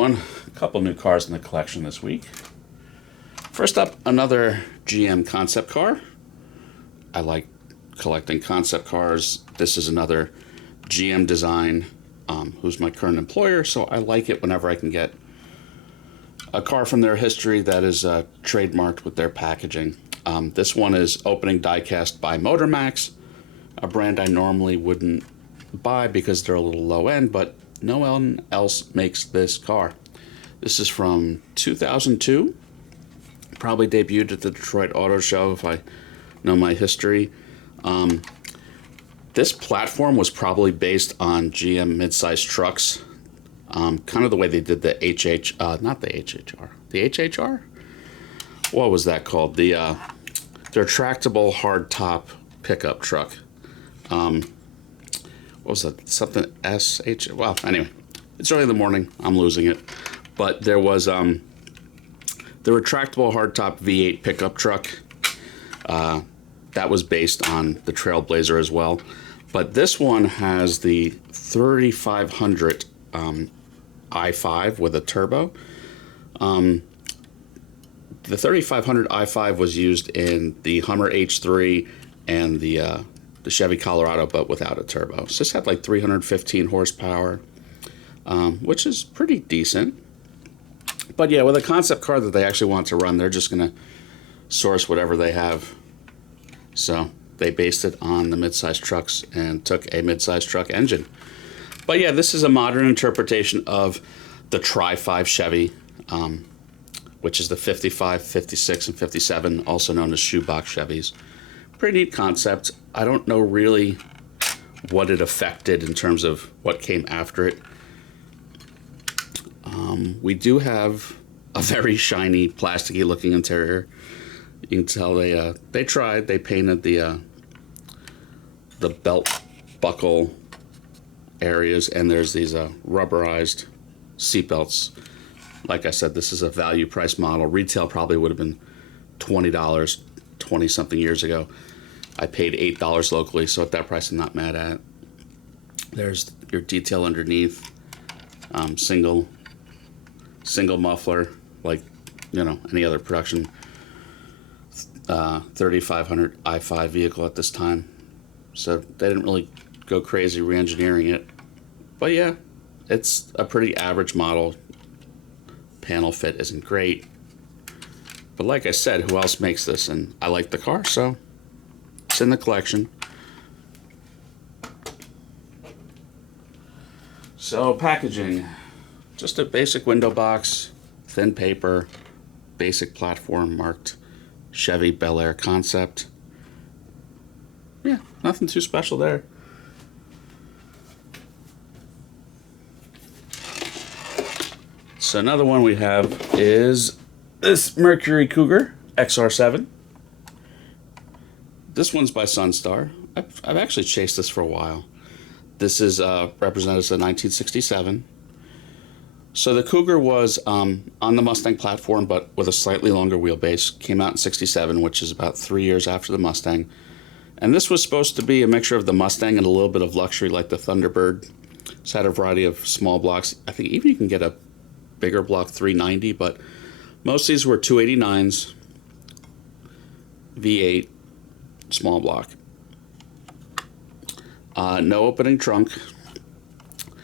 A couple new cars in the collection this week. First up, another GM concept car. I like collecting concept cars. This is another GM design, who's my current employer, so I like it whenever I can get a car from their history that is trademarked with their packaging. This one is opening diecast by MotorMax, a brand I normally wouldn't buy because they're a little low end, but no one else makes this car. This is from 2002. Probably debuted at the Detroit Auto Show if I know my history. This platform was probably based on GM midsize trucks. Kind of the way they did the not the HHR. The HHR? What was that called? The retractable hardtop pickup truck. What was that? Something SH? Well, anyway, it's early in the morning. I'm losing it. But there was the retractable hardtop V8 pickup truck. That was based on the Trailblazer as well. But this one has the 3500 i5 with a turbo. The 3500 i5 was used in the Hummer H3 and the Chevy Colorado, but without a turbo. So this had like 315 horsepower, which is pretty decent. But yeah, with a concept car that they actually want to run, they're just going to source whatever they have. So they based it on the midsize trucks and took a midsize truck engine. But yeah, this is a modern interpretation of the Tri-5 Chevy, which is the 55, 56, and 57, also known as shoebox Chevys. Pretty neat concept. I don't know really what it affected in terms of what came after it. We do have a very shiny, plasticky looking interior. You can tell they tried. They painted the belt buckle areas, and there's these rubberized seat belts. Like I said, this is a value price model. Retail probably would have been $20 20 something years ago. I paid $8 locally, so at that price I'm not mad at. There's your detail underneath. Single muffler, like any other production 3500 i5 vehicle at this time. So they didn't really go crazy re-engineering it. But yeah, it's a pretty average model. Panel fit isn't great. But like I said, who else makes this? And I like the car, so it's in the collection. So packaging, just a basic window box, thin paper, basic platform marked Chevy Bel Air concept. Yeah, nothing too special there. So another one we have is this Mercury Cougar XR7. This one's by Sunstar. I've actually chased this for a while. This is represented as a 1967. So the Cougar was on the Mustang platform, but with a slightly longer wheelbase. Came out in '67, which is about 3 years after the Mustang. And this was supposed to be a mixture of the Mustang and a little bit of luxury like the Thunderbird. It's had a variety of small blocks. I think even you can get a bigger block 390, but most of these were 289s, V8, small block. No opening trunk.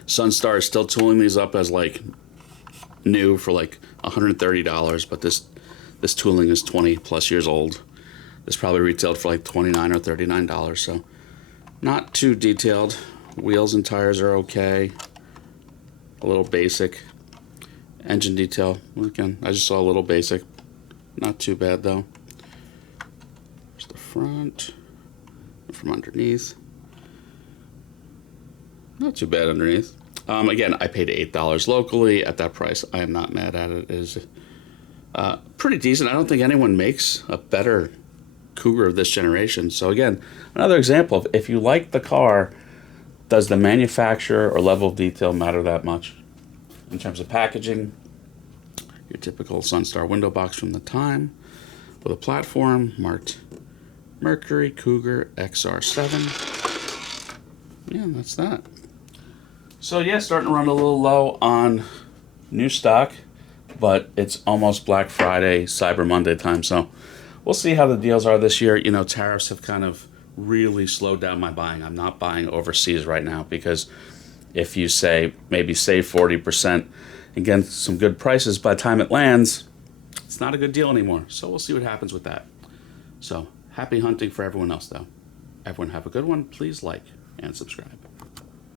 Sunstar is still tooling these up as like new for like $130, but this tooling is 20 plus years old. This probably retailed for like $29 or $39, so not too detailed. Wheels and tires are okay. A little basic. Engine detail, again, I just saw a little basic. Not too bad though. There's the front. From underneath. Not too bad underneath. Again, I paid $8 locally. At that price, I am not mad at it. It is pretty decent. I don't think anyone makes a better Cougar of this generation. So again, another example of if you like the car, does the manufacturer or level of detail matter that much? In terms of packaging, your typical Sunstar window box from the time with a platform marked Mercury Cougar XR7. Yeah, that's that. So yeah, starting to run a little low on new stock, but it's almost Black Friday, Cyber Monday time, so we'll see how the deals are this year. You know, tariffs have kind of really slowed down my buying. I'm not buying overseas right now because if you say maybe save 40% and get some good prices by the time it lands, it's not a good deal anymore. So we'll see what happens with that. So happy hunting for everyone else, though. Everyone have a good one. Please like and subscribe.